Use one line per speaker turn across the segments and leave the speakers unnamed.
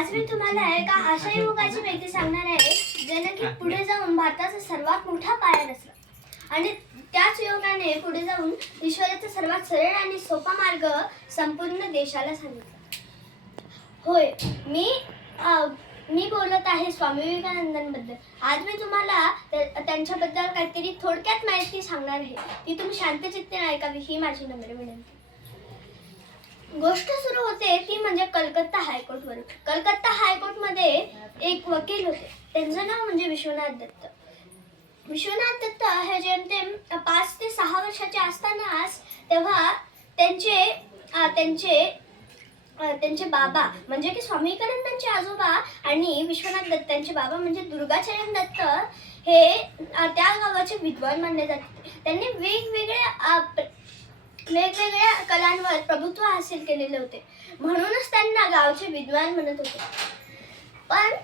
आज मी तुम्हाला एका अशा युवकाची माहिती सांगणार आहे ज्याने की पुढे जाऊन भारताचा सर्वात मोठा पाया रचला आणि त्याच युवकाने पुढे जाऊन ईश्वराचा सर्वात सरळ आणि सोपा मार्ग संपूर्ण देशाला सांगितला. होय मी मी बोलत आहे स्वामी विवेकानंदांबद्दल. आज मी तुम्हाला त्यांच्याबद्दल काहीतरी थोडक्यात माहिती सांगणार आहे. ती तुम्ही शांतचित्तेने ऐकावी ही माझी नम्र विनंती. गोष्ट सुरू होते ती म्हणजे कलकत्ता हायकोर्टवरून. कलकत्ता हायकोर्टमध्ये एक वकील होते. त्यांचं नाव म्हणजे विश्वनाथ दत्त. विश्वनाथ दत्त हे जेमतेम पाच ते सहा वर्षाचे असतानाच तेव्हा त्यांचे त्यांचे त्यांचे बाबा म्हणजे की स्वामी आजोबा आणि विश्वनाथ दत्तांचे बाबा म्हणजे दुर्गाचरण दत्त हे त्या गावाचे विद्वान मानले जाते. त्यांनी वेगवेगळ्या वेगवेगळ्या कलांवर प्रभुत्व हासिल केलेले होते. म्हणूनच त्यांना गावचे विद्वान म्हणत होते. पण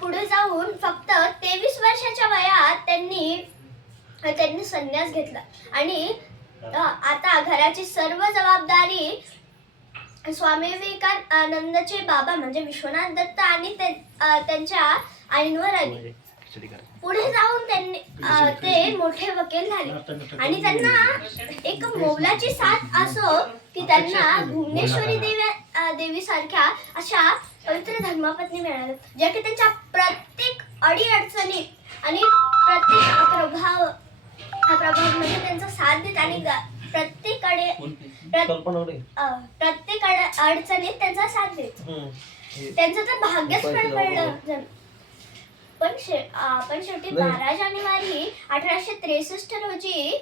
पुढे जाऊन फक्त तेवीस वर्षाच्या वयात त्यांनी त्यांनी संन्यास घेतला. आणि आता घराची सर्व जबाबदारी स्वामी विवेकानंदचे बाबा म्हणजे विश्वनाथ दत्त आणि त्यांच्या आईंवर आली. पुढे जाऊन त्यांनी अ, ते मोठे वकील झाले. आणि त्यांना एक मौलाची साथ असो की त्यांना भुवनेश्वरी देवी अ, देवीसारख्या अशा पवित्र धर्मपत्नी मिळाल्या. ज्या की त्यांच्या प्रत्येक अडी अडचणी आणि प्रत्येक प्रभाव हा प्रभाव म्हणजे त्यांचा साथ देत आणि ग- प्रत्येकडे अ, प्रत्येक अड- अडचणीत त्यांचा साथ देत. त्यांचं तर भाग्यच पण पडलं. जण. पण शे अं, पण शेवटी
नाही.
बारा जानेवारी अठराशे त्रेसष्ट रोजी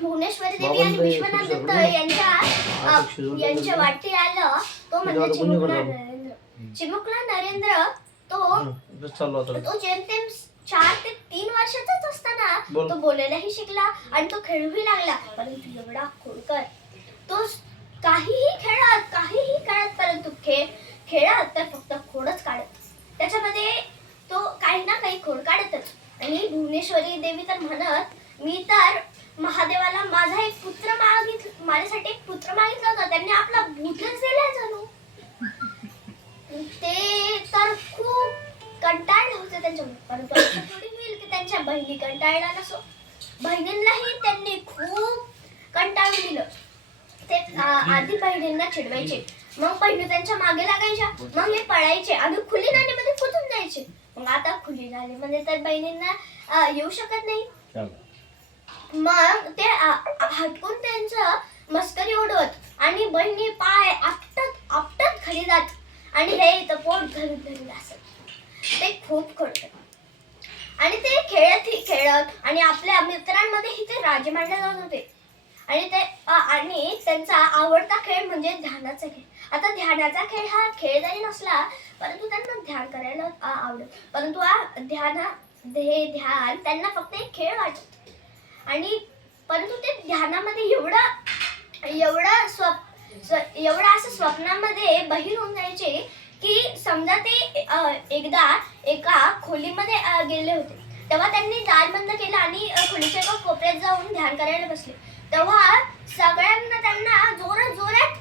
भुवनेश्वरी देवी आणि
हे
विश्वनाथ दत्त. यांच्या अं, यांच्या. वाटी आलं तो म्हणजे चिमुकला
करणार.
नरेंद्र चिमुकला नरेंद्र तो
चालू आता
तो जेमतेम चार ते तीन वर्षाचाच असताना
बोल.
तो बोलायलाही शिकला आणि तो खेळूही लागला परंतु एवढा खोडकर तो स- काहीही खेळत काहीही खेळत परंतु खेळ खेळत तर फक्त खोडच काढत त्याच्यामध्ये तो काही ना काही खोड काढतच. आणि भुवनेश्वरी देवी तर म्हणत मी तर महादेवाला माझा एक पुत्र मागितला माझ्यासाठी एक पुत्र मागितला होता. त्यांनी आपला भूतच दिला जणू. ते तर खूप कंटाळले होते त्यांच्या परंतु थोडी होईल की त्यांच्या बहिणी कंटाळला नसो. बहिणींनाही त्यांनी खूप कंटाळून दिलं. ते आधी बहिणींना चिडवायचे. मग बहिणी त्यांच्या मागे लागायच्या. मग हे पळायचे. आणि खुली नाण्यामध्ये कुठून जायचे. मग आता खुली नालीमध्ये तर बहिणींना येऊ शकत नाही? मग ते हटकून त्यांचं मस्करी उडवत आणि बहिणी पाय आपटत आपटत खाली जात. आणि हे इथं पोट धरून धरून असत ते खूप खोडत आणि ते खेळत ही खेळत आणि आपल्या मित्रांमध्येही ते राजे मांडले जात होते. आणि ते आणि त्यांचा आवडता खेळ म्हणजे ध्यानाचा खेळ. आता ध्यानाचा खेळ हा खेळ जरी नसला परंतु त्यांना ध्यान करायला आवडत. परंतु हा ध्यान हे ध्यान त्यांना फक्त एक खेळ वाटत. आणि परंतु ते ध्यानामध्ये एवढं एवढं स्वप् स्व- एवढं असं स्वप्नामध्ये बहिर होऊन जायचे की समजा ते एकदा एका खोलीमध्ये गेले होते. तेव्हा त्यांनी दार बंद केलं आणि खोलीच्या एका कोपऱ्यात जाऊन ध्यान करायला बसले. तेव्हा सगळ्यांना त्यांना जोरात जोरात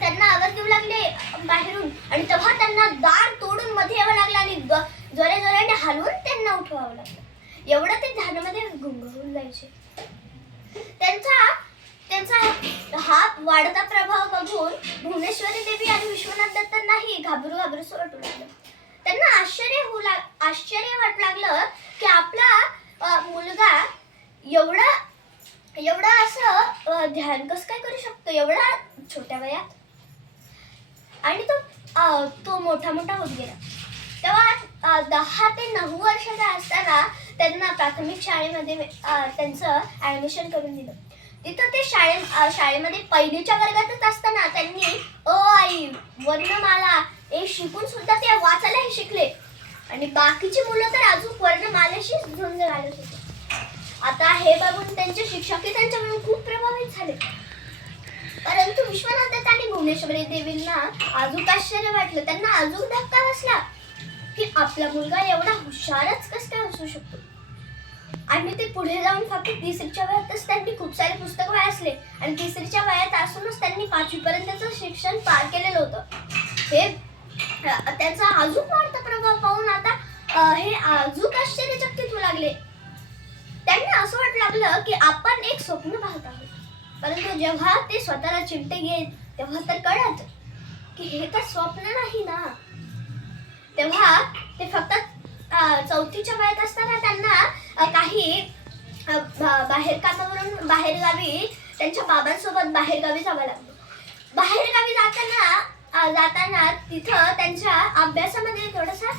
त्यांना आवाज देऊ लागले बाहेरून. आणि तेव्हा त्यांना दार तोडून मध्ये यावं लागलं आणि जोऱ्या जोऱ्याने हलवून त्यांना उठवावं लागलं. एवढं ते ध्यानामध्ये गुंगळून जायचे. त्यांचा त्यांचा हा वाढता प्रभाव बघून भुवनेश्वरी देवी आणि विश्वनाथ दत्तांनाही घाबरू घाबरू वाटू लागलं. त्यांना आश्चर्य होऊ लाग आश्चर्य वाटू लागलं की आपला मुलगा एवढा एवढा असं ध्यान कसं काय करू शकतो? एवढा छोट्या वयात? आणि तो तो मोठा मोठा होत गेला. तेव्हा दहा ते नऊ वर्षाचा असताना त्यांना प्राथमिक शाळेमध्ये त्यांचं ॲडमिशन करून दिलं. तिथं ते शाळे शाळेमध्ये पहिलीच्या वर्गातच असताना त्यांनी अ आई वर्णमाला हे शिकून सुद्धा ते वाचायलाही शिकले. आणि बाकीची मुलं तर अजून वर्णमालेशी झुंज घालत होते. आता हे बघून त्यांचे शिक्षकही त्यांच्याकडून खूप प्रभावित झाले. परंतु विश्वनाथ आणि भुवनेश्वरी देवींना अजून आश्चर्य वाटलं. त्यांना अजून धक्का बसला की आपला मुलगा एवढा हुशारच कस काय असू शकतो. आणि ते पुढे जाऊन फक्त तिसरीच्या वयातच त्यांनी खूप सारे पुस्तक वाचले आणि तिसरीच्या वयात असूनच त्यांनी पाचवी पर्यंतचं शिक्षण पार केलेलं होतं. हे त्याचा अजून वाढता प्रभाव पाहून आता हे अजून आश्चर्यचकित होऊ लागले. त्यांना असं वाटू लागलं की आपण एक स्वप्न पाहत आहोत. परंतु जेव्हा ते स्वतःला चिमटे घेत तेव्हा तर कळत की हे तर स्वप्न नाही ना. तेव्हा ते फक्त चौथीच्या वयात असताना त्यांना काही बाहेर कामावरून बाहेर गावी त्यांच्या बाबांसोबत बाहेर गावी जावं लागलं. बाहेर गावी जाताना जाताना तिथं त्यांच्या अभ्यासामध्ये थोडासा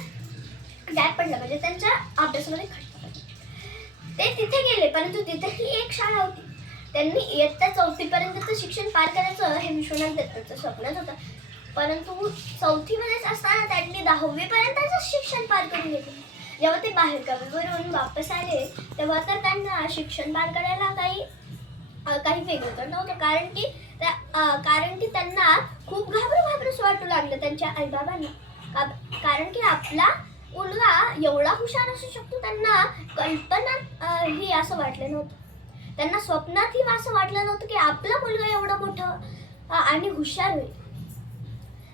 गॅप पडला. म्हणजे त्यांच्या अभ्यासामध्ये ते तिथे गेले परंतु तिथेही एक शाळा होती. त्यांनी इयत्ता चौथीपर्यंतचं शिक्षण पार करायचं हे विश्वनाथ दत्ताचं स्वप्नच होतं. परंतु चौथीमध्येच असताना त्यांनी दहावीपर्यंतचं शिक्षण पार करून घेतलं. जेव्हा ते बाहेर गावीवरून वापस आले तेव्हा तर त्यांना शिक्षण पार करायला काही काही वेगळं तर नव्हतं. कारण की त्या- कारण की त्यांना खूप घाबरू घाबरूस वाटू लागलं त्यांच्या आईबाबांना. का- कारण की आपला मुलगा एवढा हुशार असू शकतो त्यांना कल्पनात ही असं वाटलं नव्हतं. त्यांना स्वप्नातही असं वाटलं नव्हतं की आपला मुलगा एवढं मोठं आणि हुशार होईल.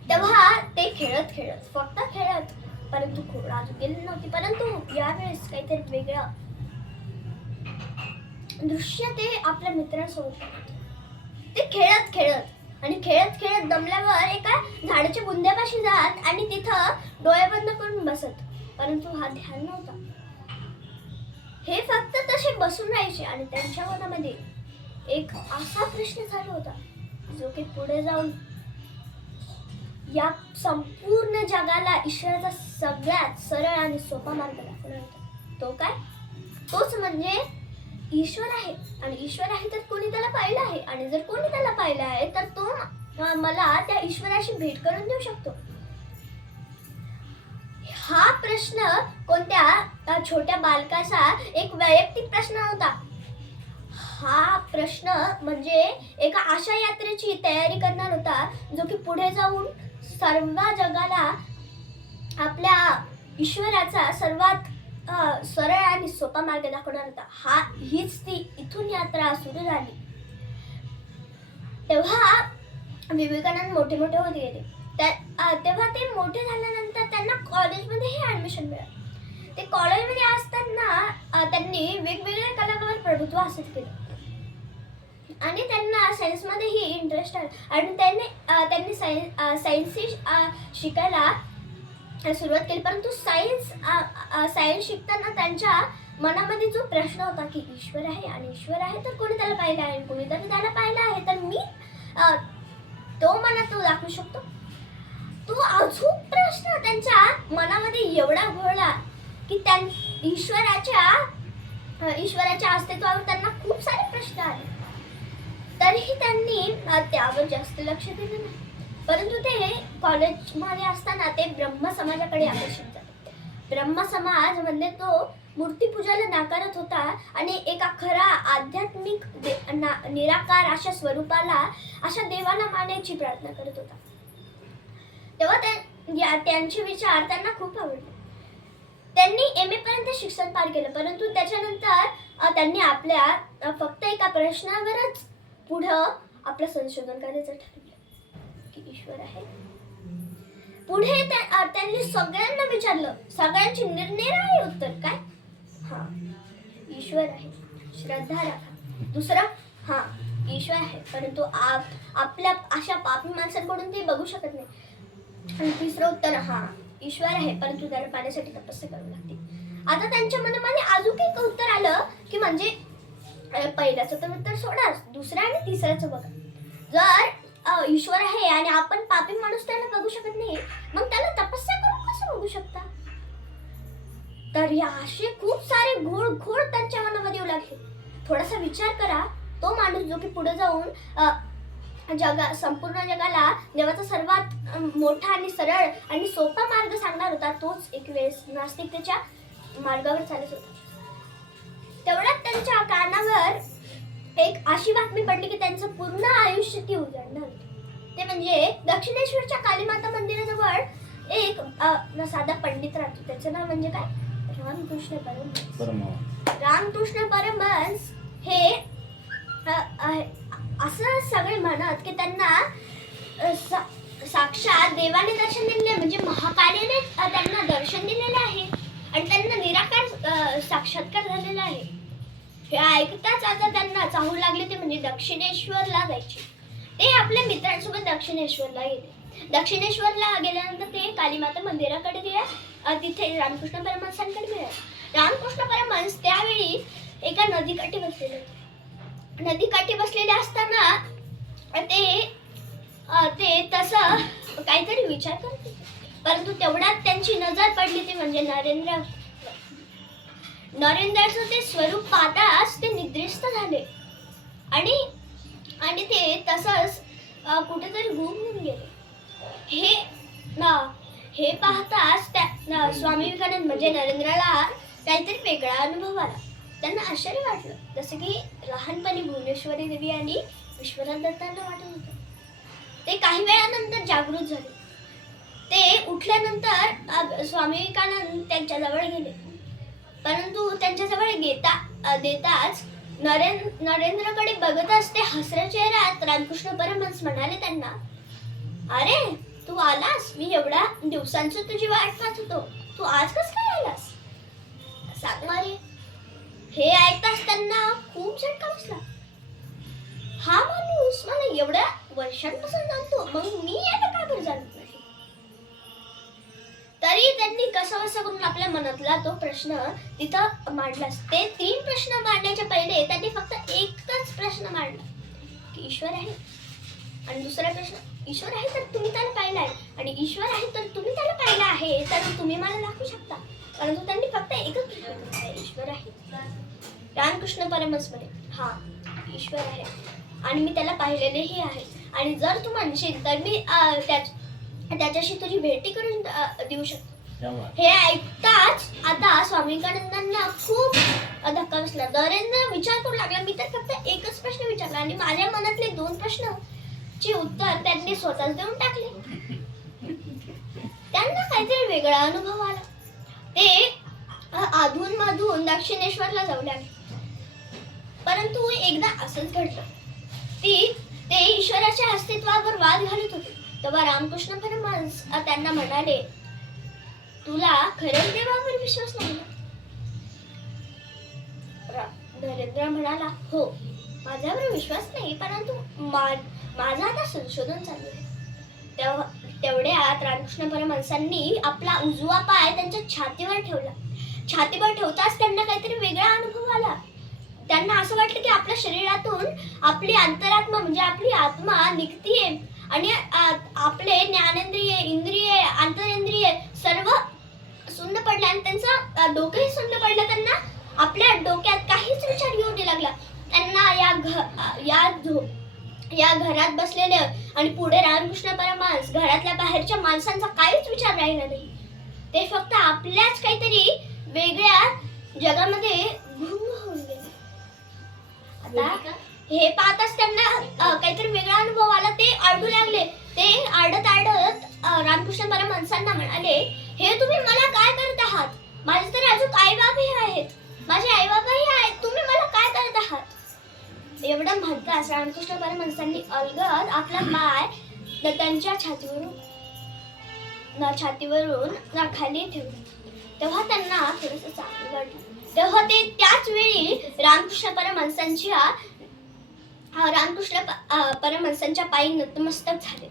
तेव्हा ते खेळत खेळत फक्त खेळत परंतु खूप अजून गेली नव्हती. परंतु यावेळेस काहीतरी वेगळं दृश्य ते आपल्या मित्रांसोबत ते खेळत खेळत आणि खेळत खेळत दमल्यावर एका झाडाच्या बुंद्यापाशी जात आणि तिथं डोळे बंद करून बसत. परंतु हा ध्यान नव्हता. हे फक्त तसे बसून राहायचे आणि त्यांच्या मनामध्ये एक असा प्रश्न झाला होता जो की पुढे जाऊन या संपूर्ण जगाला ईश्वराचा सगळ्यात सरळ आणि सोपा मार्ग दाखवला होता. तो काय? तोच म्हणजे ईश्वर आहे. आणि ईश्वर आहे तर कोणी त्याला पाहिलं आहे? आणि जर कोणी त्याला पाहिलं आहे तर तो मला त्या ईश्वराशी भेट करून देऊ शकतो. हा प्रश्न कोणत्या त्या छोट्या बालकाचा एक वैयक्तिक प्रश्न होता. हा प्रश्न म्हणजे एका आशा यात्रेची तयारी करणार होता जो की पुढे जाऊन सर्व जगाला आपल्या ईश्वराचा सर्वात सरळ आणि सोपा मार्ग दाखवणार होता हा हीच ती इथून यात्रा सुरू झाली तेव्हा विवेकानंद मोठे मोठे होत गेले त्या- तेव्हा ते मोठे झाल्यानंतर त्यांना कॉलेजमध्येही ॲडमिशन मिळालं ते कॉलेजमध्ये असताना त्यांनी वेगवेगळ्या कलाकार प्रभुत्व हासिल केलं आणि त्यांना सायन्समध्येही इंटरेस्ट आला आणि त्यांनी त्यांनी सायन्स सायन्सही शिकायला सुरुवात केली. परंतु सायन्स सायन्स शिकताना त्यांच्या मनामध्ये जो प्रश्न होता की ईश्वर आहे आणि ईश्वर आहे तर कोणी त्याला पाहिलं आहे? आणि कोणी तरी त्याला पाहिलं आहे. तर मी तो मनात तो दाखवू शकतो. तो अजून प्रश्न त्यांच्या मनामध्ये एवढा घोळला की त्या ईश्वराच्या ईश्वराच्या अस्तित्वावर त्यांना खूप सारे प्रश्न आले. तरीही त्यांनी त्यावर जास्त लक्ष दिलं नाही. परंतु ते कॉलेजमध्ये असताना ते ब्रह्म समाजाकडे आकर्षित झाले. ब्रह्म समाज म्हणजे तो मूर्तीपूजाला नाकारत होता आणि एका खरा आध्यात्मिक दे- ना- निराकार अशा स्वरूपाला अशा देवाला मानायची प्रार्थना करत होता. तेव्हा ते या- त्यांचे विचार त्यांना खूप आवडले. त्यांनी एम ए पर्यंत शिक्षण पार केलं परंतु त्याच्यानंतर त्यांनी आपल्या फक्त एका प्रश्नावरच पुढं आपलं संशोधन करायचं ठरवलं ईश्वर आहे. पुढे त्यांनी सगळ्यांना विचारलं. सगळ्यांची निरनिराळी उत्तर काय? हा ईश्वर आहे. श्रद्धा राखा. दुसरा हा ईश्वर आहे. परंतु आप आपल्या अशा पापी माणसांकडून ते बघू शकत नाही. आणि तिसरं उत्तर हा ईश्वर आहे. परंतु त्याला पाण्यासाठी तपस्या करावी लागते. आता त्यांच्या मनामध्ये अजून एक उत्तर आलं की म्हणजे पहिल्याचं तर उत्तर सोडाच दुसरं आणि तिसऱ्याचं बघा. जर ईश्वर आहे आणि आपण पापी माणूस त्याला बघू शकत नाही. मग त्याला तपस्या करून कसं बघू शकता? तर हे असे खूप सारे घोळ घोळ त्यांच्या मनामध्ये येऊ लागले. थोडासा विचार करा. तो माणूस जो की पुढे जाऊन जगा संपूर्ण जगाला देवाचा सर्वात मोठा आणि सरळ आणि सोपा मार्ग सांगणार होता तोच एक वेळेस नास्तिकतेच्या मार्गावर चालत होता. तेवढ्यात त्यांच्या कानावर एक अशी बातमी पडली की त्यांचं पूर्ण आयुष्य ती उजळणार ते म्हणजे दक्षिणेश्वरच्या कालीमाता मंदिराजवळ एक साधा पंडित राहतो. त्याचं नाव म्हणजे काय? रामकृष्ण परमहंस. रामकृष्ण परमहंस हे असं सगळे म्हणत की त्यांना सा- साक्षात देवाने दर्शन दिले म्हणजे महाकालीने त्यांना दर्शन दिलेले आहे. आणि त्यांना निराकार साक्षात्कार झालेला आहे. हे ऐकताच आता त्यांना चाहू लागले ते म्हणजे दक्षिणेश्वरला जायचे. ते आपल्या मित्रांसोबत दक्षिणेश्वरला गेले. दक्षिणेश्वरला गेल्यानंतर ते कालीमाता मंदिराकडे गेले. तिथे रामकृष्ण परमहंसांकडे मिळाले रामकृष्ण परमहंस त्यावेळी एका नदीकाठी बसलेले होते. नदीकाठी बसलेले असताना ते ते तसं काहीतरी विचार करत होते. परंतु तेवढ्यात त्यांची नजर पडली ती म्हणजे नरेंद्र. नरेंद्रचं ते स्वरूप पाहताच ते निद्रिस्त झाले. आणि आणि ते तसंच कुठेतरी घुमून गेले. हे ना हे पाहताच त्या स्वामी विवेकानंद म्हणजे नरेंद्राला काहीतरी वेगळा अनुभव आला. त्यांना आश्चर्य वाटलं. जसं की लहानपणी भुवनेश्वरी देवी आणि विश्वनाथ दत्तांना वाटत होतं. ते काही वेळानंतर जागृत झाले. ते उठल्यानंतर स्वामी विवेकानंद त्यांच्याजवळ गेले. परंतु त्यांच्याजवळ घेता देताच नरेंद्र नरेंद्रकडे बघत असते हसऱ्या चेहऱ्यात रामकृष्ण परमहंस म्हणाले त्यांना अरे तू आलास? मी एवढ्या दिवसांचं तुझी वाट पाहत होतो. तू आज कस काय आलास? सांग मारे हे ऐकताच त्यांना खूप झटका बसला. हा माणूस मला एवढ्या वर्षांपासून जाणतो. मग मी याला का बरं जाणत नाही तरी त्यांनी कसं कसं करून आपल्या मनातला तो प्रश्न तिथं मांडलास ते तीन प्रश्न मांडण्याच्या पहिले त्यांनी फक्त एकच प्रश्न मांडला. की ईश्वर आहे. आणि दुसरा प्रश्न ईश्वर आहे तर तुम्ही त्याला पाहिला आहे. आणि ईश्वर आहे तर तुम्ही त्याला पाहिलं आहे तर तुम्ही मला दाखवू शकता. परंतु त्यांनी फक्त एकच प्रश्न ईश्वर आहे. रामकृष्ण परमहंस हा ईश्वर आहे. आणि मी त्याला पाहिलेलेही आहे. आणि जर तू म्हणशील तर मी त्याच- त्याच्याशी तुझी भेटी करून देऊ शकतो. हे ऐकताच आता स्वामी विवेकानंदांना खूप धक्का बसला. नरेंद्र विचार करू लागला. मी तर फक्त एकच प्रश्न विचारला आणि माझ्या मनातले दोन प्रश्न ची उत्तर त्यांनी स्वतःच देऊन टाकले. त्यांना काहीतरी वेगळा अनुभव आला. ते अधून मधून दक्षिणेश्वरला जाऊ लागले. परंतु एकदा असंच घडलं. ती ते ईश्वराच्या अस्तित्वावर वाद घालत होते. तेव्हा रामकृष्ण परमहंस त्यांना म्हणाले तुला खरंच देवावर विश्वास नाही नरेंद्र म्हणाला हो माझ्यावर विश्वास नाही परंतु मा- माझं आता संशोधन चालू आहे. तेव्हा तेवढ्यात रामकृष्ण परमहंसांनी आपला उजवा पाय त्यांच्या छातीवर ठेवला. छातीवर ठेवताच त्यांना काहीतरी वेगळा अनुभव आला. त्यांना असं वाटलं की आपल्या शरीरातून आपली अंतरात्मा म्हणजे आपली आत्मा निघतीये. आणि आपले ज्ञानेंद्रिय इंद्रिय आंतरेंद्रिय सर्व सुंद पडले आणि त्यांचं डोकंही सुंद पडलं त्यांना आपल्या डोक्यात काहीच विचार येऊ नाही लागला. त्यांना या घ या झो या घरात बसलेले आणि पुढे रामकृष्ण परमहंस घरातल्या बाहेरच्या माणसांचा काहीच विचार राहिला नाही. ते फक्त आपल्याच काहीतरी वेगळ्या जगामध्ये गुंग होऊन गेले. आता हे पाहताच त्यांना काहीतरी वेगळा अनुभव आला. ते आरडू लागले. ते आडत आडत रामकृष्ण परमहंसांना म्हणाले हे तुम्ही मला काय करत आहात? माझे तर अजून आई बाबाही आहेत. माझे आई बाबाही आहेत. तुम्ही मला काय करत आहात? एवढं म्हणताच रामकृष्ण परमहंसांनी अलगद आपला पाय त्यांच्या छातीवरून ना छातीवरून ना खाली ठेवला. तेव्हा त्यांना थोडस चांगलं वाटलं. तेव्हा ते त्याच वेळी रामकृष्ण परमहंसांच्या रामकृष्ण परमहंसांच्या पायी नतमस्तक झाले.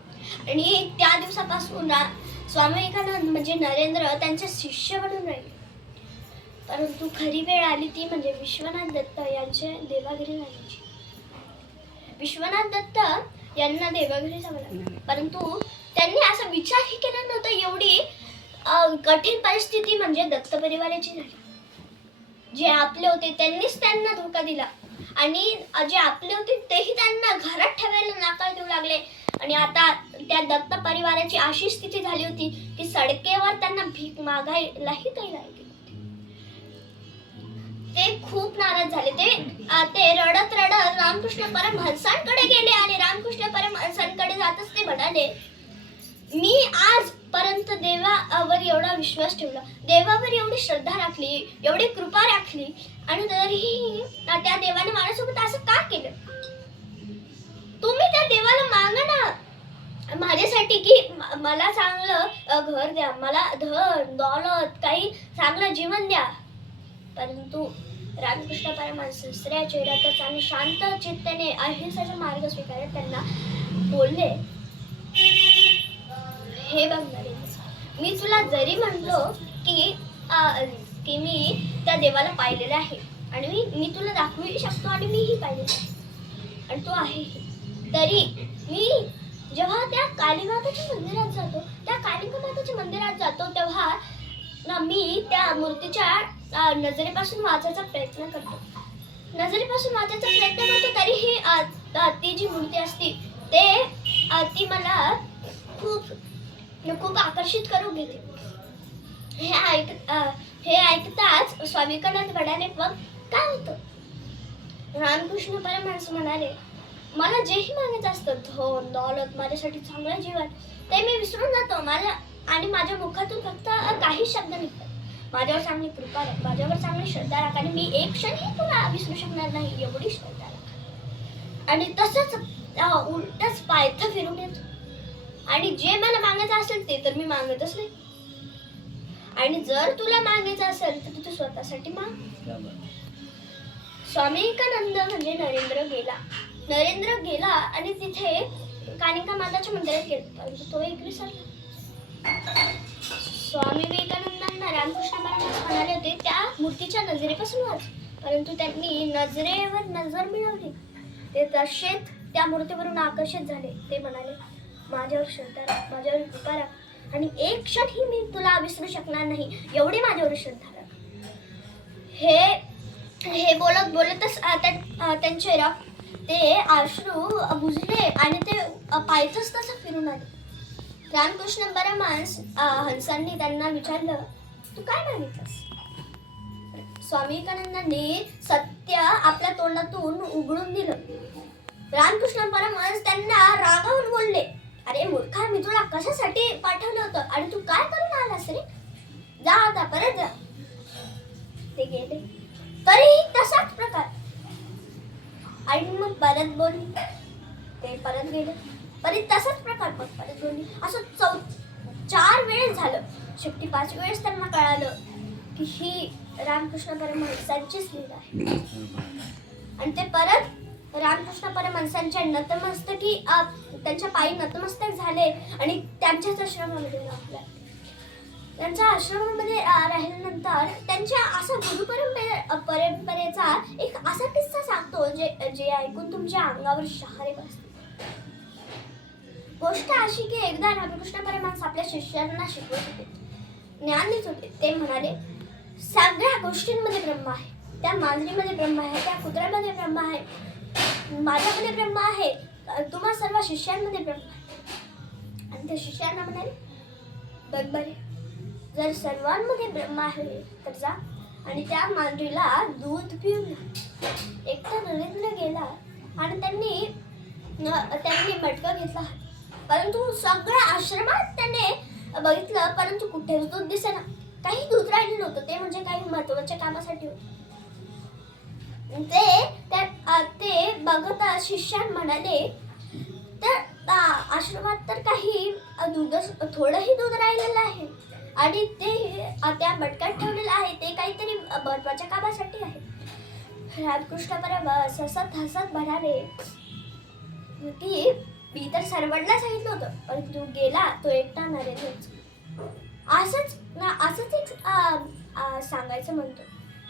आणि त्या दिवसापासून रा- स्वामी विवेकानंद म्हणजे नरेंद्र त्यांचे शिष्य बनून राहिले. परंतु खरी वेळ आली ती म्हणजे विश्वनाथ दत्त यांचे देवागिरी जाण्याची. विश्वनाथ दत्त यांना देवागिरी जावं लागलं. परंतु त्यांनी असा विचारही केला नव्हता एवढी कठीण परिस्थिती म्हणजे दत्त परिवाराची झाली. जे आपले होते त्यांनीच त्यांना धोका दिला. आणि जे आपले होते तेही त्यांना घरात ठेवायला नाकार देऊ लागले. आणि आता त्या दत्त परिवाराची अशी स्थिती झाली होती की सडकेवर त्यांना भीक मागायलाही काही लागली ते खूप नाराज झाले. ते ते रडत रडत रामकृष्ण परमहंसांकडे गेले आणि रामकृष्ण परमहंसांकडे जातच ते म्हणाले मी आज परंतु देवावर एवढा विश्वास ठेवला. देवावर एवढी श्रद्धा राखली एवढी कृपा राखली आणि तरीही त्या देवाने माझ्यासोबत असं का केलं? तुम्ही त्या देवाला मागा ना. माझ्यासाठी की मला चांगलं घर द्या मला धन दौलत काही चांगलं जीवन द्या. परंतु रामकृष्ण परमांस दुसऱ्या चेहऱ्यातच आणि शांत चित्ताने अहिंसाचा मार्ग स्वीकारत त्यांना बोलले. हे बघ मी तुला जरी म्हणलो की आ, की मी त्या देवाला पाहिलेलं आहे. आणि मी मी तुला दाखवूही शकतो आणि मीही पाहिलेलं आहे. आणि तो आहे तरी मी जेव्हा त्या कालीमाताच्या मंदिरात जातो त्या कालिका माताच्या मंदिरात जातो तेव्हा ना मी त्या मूर्तीच्या नजरेपासून वाचायचा प्रयत्न करतो. नजरेपासून वाचायचा प्रयत्न करतो तरीही ती जी मूर्ती असते ते ती मला खूप खूप आकर्षित करून घेते. हे ऐक हे ऐकताच स्वामी विवेकानंद म्हणाले मग काय होतं? रामकृष्ण परमहंस म्हणाले मला जेही मागायचं असतं धन दौलत माझ्यासाठी चांगलं जीवन ते मी विसरून जातो. माझ्या आणि माझ्या मुखातून फक्त काही शब्द निघतात. माझ्यावर चांगली कृपा राख माझ्यावर चांगली श्रद्धा राख आणि मी एक क्षणही तुला विसरू शकणार नाही एवढी श्रद्धा राख. आणि तसंच उलटच पायथं फिरून येतो. आणि जे मला मागायचं असेल ते तर मी मागतच नाही. आणि जर तुला मागायचं असेल तर तू स्वतःसाठी माग. स्वामी एकानंद म्हणजे नरेंद्र गेला. नरेंद्र गेला आणि तिथे कानिका माताच्या मंदिरात गेला. परंतु तो एक विसरला स्वामी विवेकानंदांना रामकृष्ण महाराज म्हणाले होते त्या मूर्तीच्या नजरेपासून वाच. परंतु त्यांनी नजरेवर नजर मिळवली. ते तसेच त्या मूर्तीवरून आकर्षित झाले. ते म्हणाले माझ्यावर श्रद्धा राख माझ्यावर कृपा राख. आणि एक क्षणही मी तुला विसरू शकणार नाही एवढी माझ्यावर श्रद्धा राख. हे हे बोलत बोलतच त्यांचे र ते आश्रू बुजले आणि ते अ, तसं फिरून आले. रामकृष्ण परमहंस हंसांनी त्यांना विचारलं तू काय मागितलंस? स्वामी विवेकानंदांनी सत्य आपल्या तोंडातून उघडून दिलं. रामकृष्ण परमहंस त्यांना रागावून बोलले अरे मूर्खा मी तुला कशासाठी पाठवलं होतं? आणि तू काय करून आलास रे? जा आता परत जा. ते गेले. तरीही तसाच प्रकार. आणि मग परत बोलली. ते परत गेले. परत तसाच प्रकार मग परत बोलली. असं चौ चार वेळेस झालं. शेवटी पाच वेळेस त्यांना कळालं की ही रामकृष्ण परमहंसांचीच लीला आहे. आणि ते परत रामकृष्ण परमहंसांच्या नतमस्तकी त्यांच्या पायी नतमस्तक झाले आणि त्यांच्याच आश्रमामध्ये राहू त्यांच्या आश्रमामध्ये राहिल्यानंतर त्यांच्या असा गुरु परंपरे परंपरेचा एक असा किस्सा सांगतो जे जे ऐकून तुमच्या अंगावर शहारे बसते गोष्ट अशी की एकदा रामकृष्ण परमहंस आपल्या शिष्यांना शिकवत होते. ज्ञान देत होते. ते म्हणाले सगळ्या गोष्टींमध्ये ब्रह्म आहे. त्या मांजरीमध्ये ब्रह्म आहे. त्या कुत्र्यामध्ये ब्रह्म आहे. माझ्यामध्ये ब्रह्म आहे. तुम्हा सर्व शिष्यांमध्ये ब्रह्म आहे. आणि त्या शिष्यांना म्हणाले बरोबर जर सर्वांमध्ये ब्रह्म आहे तर जा आणि त्या मांजरीला दूध पिऊन एकटा नरेंद्र गेला आणि त्यांनी न- त्यांनी मटका घेतला. परंतु सगळ्या आश्रमात त्याने बघितलं परंतु कुठेच दूध दिसेना. काही दूध राहिलेलं होतं ते म्हणजे काही महत्त्वाच्या कामासाठी होतं. ते त्या ते बघत शिष्यान म्हणाले तर आश्रमात तर काही दूध थोडंही दूध राहिलेलं आहे. आणि ते त्या मटक्यात ठेवलेलं आहे. ते काहीतरी महत्त्वाच्या कामासाठी आहे. रामकृष्ण परम हसत हसत म्हणाले की मी तर सर्वांना सांगितलं होतं परंतु गेला तो एकटा नरेंद्रच. असंच ना असंच एक सांगायचं म्हणतो.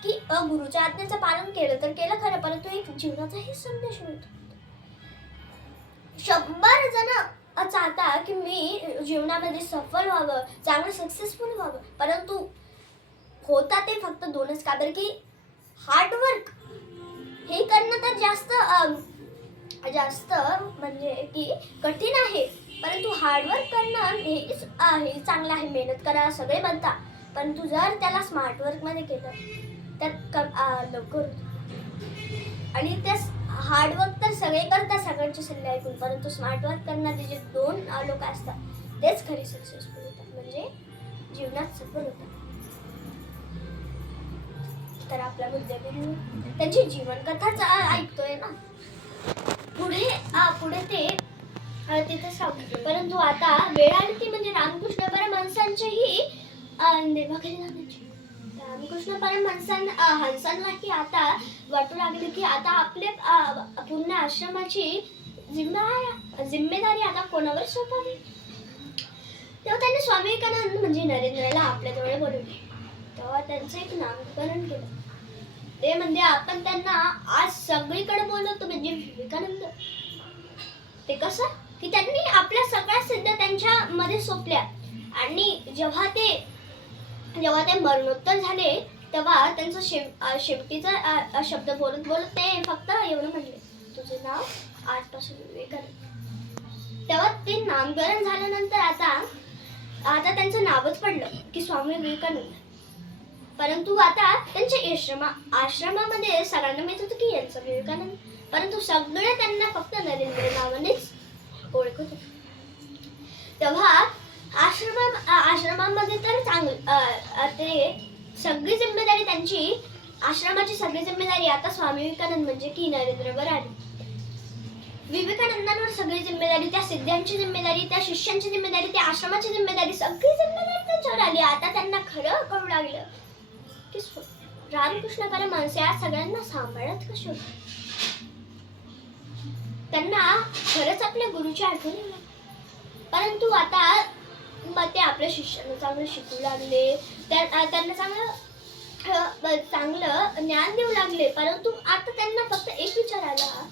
की गुरुच्या आज्ञेचं पालन केलं तर केलं खरं परंतु एक जीवनाचाही संदेश मिळतो. शंभर जण अ, चाहता की मी जीवनामध्ये सफल व्हावं चांगलं सक्सेसफुल व्हावं परंतु होता ते फक्त दोनच का? बरं की हार्डवर्क हे करणं तर जास्त जास्त म्हणजे की कठीण आहे. परंतु हार्डवर्क करणं हे हे चांगलं आहे. मेहनत करा सगळे बनता. परंतु जर त्याला स्मार्टवर्कमध्ये केलं तर क- लवकर आणि त्या हार्डवर्क तर सगळे करतात सगळ्यांचे सल्ले ऐकून परंतु स्मार्टवर्क करणारे जे दोन लोक असतात तेच खरे सक्सेसफुल होतात. म्हणजे जीवनात सफल होतात. तर आपला मुद्देबिंदू त्यांची जीवनकथाच ऐकतोय ना? पुढे पुढे ते तिथे सांगतो परंतु आता वेळ आली ती म्हणजे रामकृष्ण परमहंसांचीही आ, जाण्याची रामकृष्ण परमहंसांना हंसांना की आता वाटू लागले की आता आपले पूर्ण आश्रमाची जिम्मेदारी जिम्मेदारी आता कोणावर सोपवली? तेव्हा त्यांनी स्वामी विवेकानंद म्हणजे नरेंद्रला आपल्याजवळ बोलवले. तेव्हा त्यांचं एक नामकरण केलं. ते म्हणजे आपण त्यांना आज सगळीकडे बोलवतो म्हणजे विवेकानंद. ते कसं? की त्यांनी आपल्या सगळ्या सिद्ध त्यांच्या मध्ये सोपल्या. आणि जेव्हा ते जेव्हा ते मरणोत्तर झाले तेव्हा त्यांचं शेव शेवटीचा शब्द बोलत बोलत ते फक्त एवढं म्हणले. तुझं नाव आजपासून विवेकानंद तेव्हा ते नामकरण झाल्यानंतर आता आता त्यांचं नावच पडलं की स्वामी विवेकानंद. परंतु आता त्यांच्या आश्रमा आश्रमामध्ये सगळ्यांना माहीत होतं की यांचं विवेकानंद. परंतु सगळे त्यांना फक्त नरेंद्र नावानेच ओळखत होते. तेव्हा आश्रमा आश्रमामध्ये तर चांगलं ते सगळी जिम्मेदारी त्यांची आश्रमाची सगळी जिम्मेदारी आता स्वामी विवेकानंद म्हणजे की नरेंद्रवर आली. विवेकानंदांवर सगळी जिम्मेदारी त्या सिद्धांची जिम्मेदारी त्या शिष्यांची जिम्मेदारी त्या आश्रमाची जिम्मेदारी सगळी जिम्मेदारी त्यांच्यावर आली. आता त्यांना खरं कळू लागलं की स्व- रामकृष्ण परमहंस या सगळ्यांना सांभाळत कसे होते? त्यांना खरंच आपल्या गुरुची आठवण परंतु आता मग ते आपल्या शिष्यांना चांगलं शिकू लागले. त्या- त्यांना चांगलं चांगलं ज्ञान देऊ लागले. परंतु आता त्यांना फक्त एक विचार आला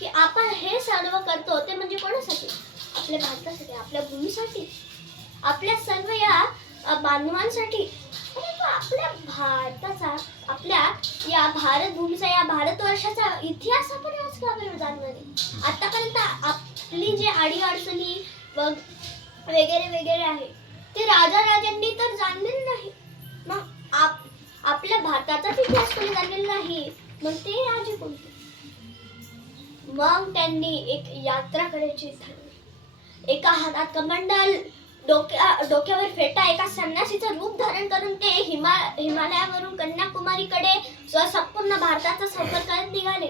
की आपण हे सर्व करतो ते म्हणजे कोणासाठी? आपल्या भारतासाठी आपल्या भूमीसाठी? आपल्या सर्व या बांधवांसाठी? आपल्या भारताचा आपल्या या भारत भूमीचा या भारतवर्षाचा इतिहास आपण आज का बरं जाणणार नाही आतापर्यंत आपली जी आडी अडचणी वगैरे वगैरे आहे. ते राजा राजांनी तर जाणलेलं नाही. मग आप आपल्या भारताचाच इतिहास कोणी जाणलेला नाही? मग ते राजे कोणते? मग त्यांनी एक यात्रा करायची ठरवली. एका हातात कमंडल डोक्या डोक्यावर फेटा एका संन्यासीचं रूप धारण करून ते हिमा हिमालयावरून कन्याकुमारीकडे संपूर्ण भारताचा सफर करत निघाले.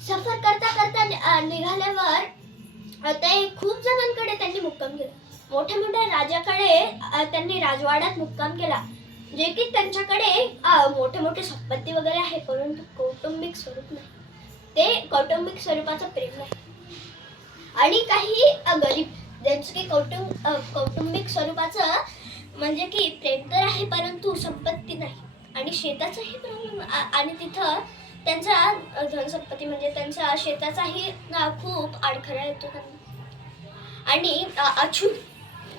सफर करता करता नि- निघाल्यावर आता ते खूप जणांकडे त्यांनी मुक्काम केला. मोठ्या मोठ्या राजाकडे त्यांनी राजवाड्यात मुक्काम केला. जे की त्यांच्याकडे मोठे मोठे संपत्ती वगैरे आहे परंतु कौटुंबिक स्वरूप नाही. ते कौटुंबिक स्वरूपाचं प्रेम नाही. आणि काही गरीब ज्यांचं की कौटुंब कौटुंबिक स्वरूपाचं म्हणजे की प्रेम तर आहे परंतु संपत्ती नाही. आणि शेताचाही प्रॉब्लेम आणि तिथं त्यांचा धनसंपत्ती म्हणजे त्यांचा शेताचाही खूप अडखळा येतो. त्यांना आणि अछूत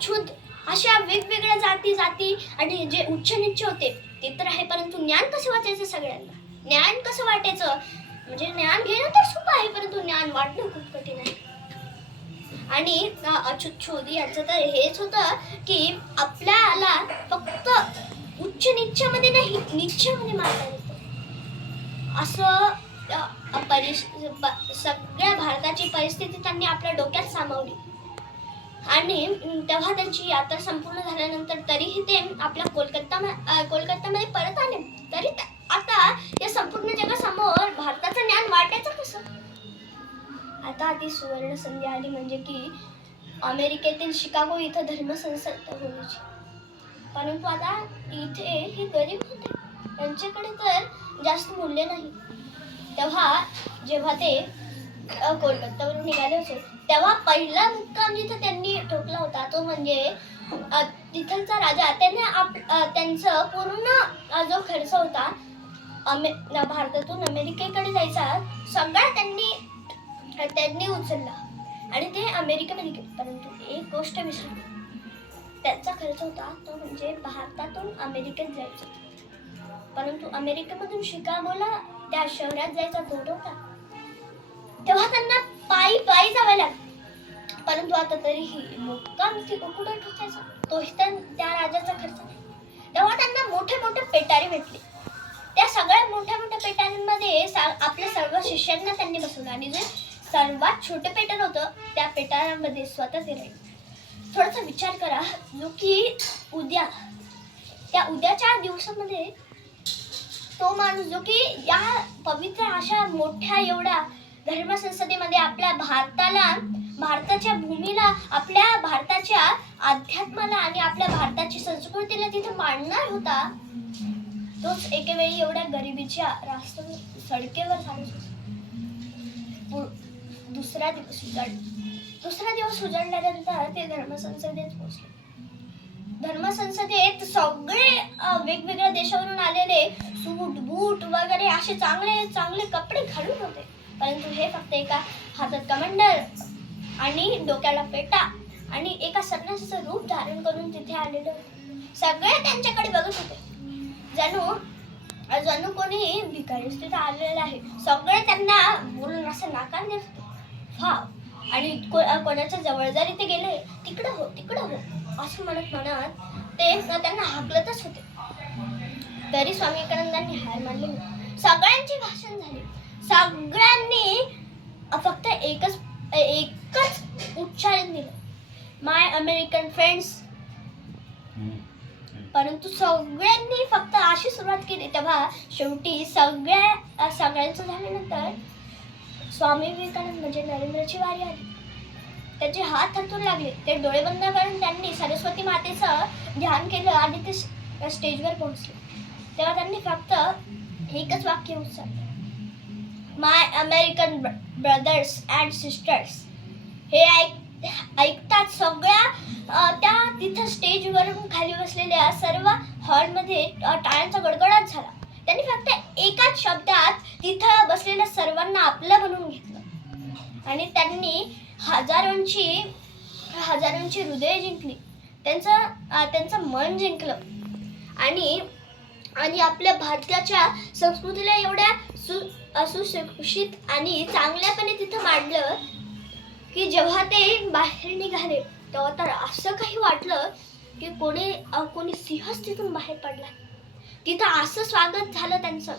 छूत अशा वेगवेगळ्या जाती जाती आणि जे उच्च निच्च होते ते तर आहे परंतु ज्ञान कसं वाचायचं सगळ्यांना? ज्ञान कसं वाटायचं? म्हणजे ज्ञान घेणं तर सोपं आहे परंतु ज्ञान वाटणं खूप कठीण आहे. आणि अछूत अच्युत छोदी यांचं तर हेच होतं की आपल्याला फक्त उच्च निच्छामध्ये नाही निच्छामध्ये मारता येतं असं परिस सगळ्या भारताची परिस्थिती त्यांनी आपल्या डोक्यात सामावली. आणि तेव्हा त्यांची यात्रा संपूर्ण झाल्यानंतर तरीही ते आपल्या कोलकाता अं, कोलकातामध्ये परत आले. तरी आता या संपूर्ण जगासमोर भारताचं ज्ञान वाटायचं कसं? आता ती सुवर्ण संधी आली म्हणजे की अमेरिकेतील शिकागो इथं धर्मसंसद होण्याची. परंतु आता इथे हे गरीब होते. त्यांच्याकडे तर जास्त मूल्य नाही. तेव्हा जेव्हा ते अ, निघाले होते तेव्हा पहिला मुक्काम जिथं त्यांनी ठोकला होता तो म्हणजे तिथलचा राजा. त्याने आप त्यांचं पूर्ण जो खर्च होता अमे भारतातून अमेरिकेकडे जायचा सगळा त्यांनी त्यांनी उचलला. आणि ते अमेरिकेमध्ये गेले. परंतु एक गोष्ट विसरली. त्यांचा खर्च होता तो म्हणजे भारतातून अमेरिकेत जायचा. परंतु अमेरिकेमधून शिकागोला त्या शहरात जायचा धोर होता. तेव्हा त्यांना पायी पायी जावं लागले. परंतु आता तरीही मुक्काम ती कुठं ठोकायचा तोही त्या त्या राजाचा खर्च नाही. तेव्हा त्यांना मोठे मोठे पेटारे भेटले. त्या सगळ्या मोठ्या मोठ्या पेटाऱ्यांमध्ये सा- आपल्या सर्व शिष्यांना त्यांनी बसवलं आणि जे सर्वात छोटे पेटर होतं त्या पेटाऱ्यांमध्ये स्वतः ते राहील थोडासा विचार करा जो की उद्या त्या उद्याच्या दिवसामध्ये तो माणूस जो की या पवित्र अशा मोठ्या एवढ्या धर्मसंसदेमध्ये आपल्या भारताला भारताच्या भूमीला आपल्या भारताच्या अध्यात्माला आणि आपल्या भारताची संस्कृतीला तिथे मांडणार होता तोच एकेवेळी एवढ्या गरिबीच्या रास्त सडकेवर चालत पु- दुसरा दिवस उजाड दुसरा दिवस उजाडल्यानंतर ते धर्मसंसदेत पोहोचले. धर्मसंसदेत सगळे वेगवेगळे वेगवेगळ्या बूट वगैरे असे चांगले चांगले कपडे घालून होते. परंतु हे फक्त एका हातात कमंडल आणि डोक्याला पेटा आणि एका संन्यासाचं रूप धारण करून तिथे आलेले होते. सगळे त्यांच्याकडे बघत होते. जणू जणू कोणी भिकारीच तिथे आलेला आहे. सगळे त्यांना बोलून असं नाकार देत होते. हा आणि को- कोणाच्या जवळ जरी ते गेले तिकडं हो तिकडं हो असं म्हणत म्हणत ते त्यांना हाकलतच होते. तरी स्वामी विवेकानंदांनी हार मानली. सगळ्यांची भाषण झाली. सगळ्यांनी फक्त एकच एकच उच्चारण दिलं. माय अमेरिकन फ्रेंड्स परंतु सगळ्यांनी फक्त अशी सुरुवात केली. तेव्हा शेवटी सगळ्या सगळ्यांचं झाल्यानंतर स्वामी विवेकानंद म्हणजे नरेंद्रची वारी आली. त्याचे हात थरथरू लागले. ते डोळे बंद करून त्यांनी सरस्वती मातेचं ध्यान केलं आणि ते स्टेजवर पोहोचले. तेव्हा त्यांनी फक्त एकच वाक्य उच्चारलं my American brothers and sisters हे ऐक ऐकताच सगळ्या त्या तिथं स्टेजवरून खाली बसलेल्या सर्व हॉलमध्ये टाळ्यांचा गडगडाट झाला. त्यांनी फक्त एकाच शब्दात तिथं बसलेल्या सर्वांना आपलं बनवून घेतलं. आणि त्यांनी हजारोंची हजारोंची हृदय जिंकली. त्यांचं त्यांचं मन जिंकलं. आणि आणि आपल्या भारताच्या संस्कृतीला एवढ्या सु सुशिक्षित आणि चांगल्यापणे तिथं मांडलं की जेव्हा ते बाहेर निघाले तेव्हा तर असं काही वाटलं की कोणी कोणी सिंहच तिथून बाहेर पडला तिथं असं स्वागत झालं त्यांचं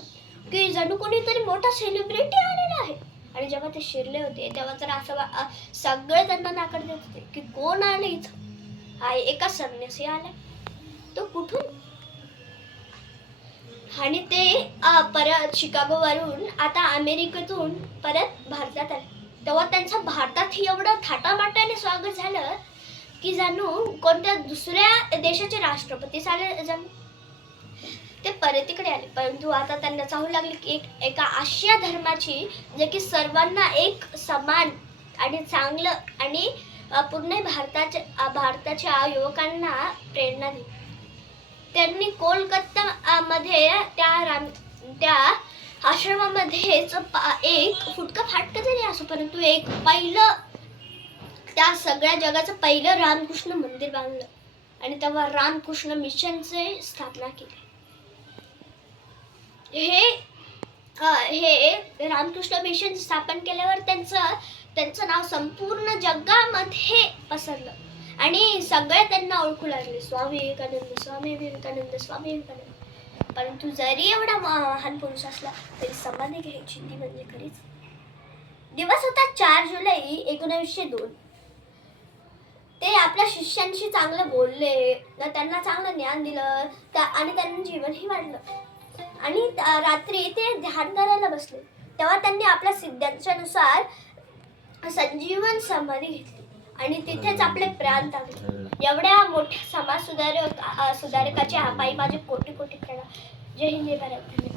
की जणू कोणीतरी मोठा सेलिब्रिटी आलेला आहे. आणि जेव्हा ते शिरले होते तेव्हा तर असं वा- सगळे त्यांना नाकार देत होते की कोण आले इथं? हा एका संन्यासी आला तो कुठून? आणि ते परत शिकागोवरून आता अमेरिकेतून परत भारतात आले. तेव्हा त्यांचं भारतात एवढं थाटामाटाने स्वागत झालं की जाणू कोणत्या दुसऱ्या देशाचे राष्ट्रपती झाले जाणू ते परत इकडे आले. परंतु आता त्यांना चाहू लागले की एक एका आशिया धर्माची जे की सर्वांना एक समान आणि चांगलं आणि पूर्ण भारताच्या भारताच्या युवकांना प्रेरणा दिली. त्यांनी कोलकाता मध्ये त्या राम त्या आश्रमामध्येच एक फुटका फाटकं तरी असो परंतु एक पहिलं त्या सगळ्या जगाचं पहिलं रामकृष्ण मंदिर बांधलं. आणि तेव्हा रामकृष्ण मिशनचे स्थापना केली. हे हे रामकृष्ण मिशन स्थापन केल्यावर त्यांचं त्यांचं नाव संपूर्ण जगामध्ये पसरलं. आणि सगळे त्यांना ओळखू लागले. स्वामी विवेकानंद स्वामी विवेकानंद स्वामी विवेकानंद. परंतु जरी एवढा महान पुरुष असला तरी समाधी घ्यायची ती म्हणजे खरीच दिवस होता चार जुलै एकोणीसशे दोन. ते आपल्या शिष्यांशी चांगलं बोलले त्यांना चांगलं ज्ञान दिलं त्या- आणि त्यांनी जीवनही वाढलं. आणि रात्री ते ध्यान करायला बसले. तेव्हा त्यांनी आपल्या सिद्धांच्यानुसार संजीवन समाधी घेतली. आणि तिथेच आपले प्राण टाकले एवढ्या मोठ्या समाज सुधारक सुधारकाचे पायी माझे कोटी कोटी प्रणाम जय हिंद जय भारत.